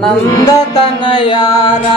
నందతనయారా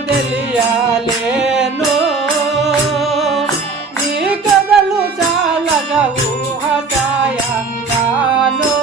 తెలియాలేను. నీ కథలు చాలగా ఊహ సాయంగాను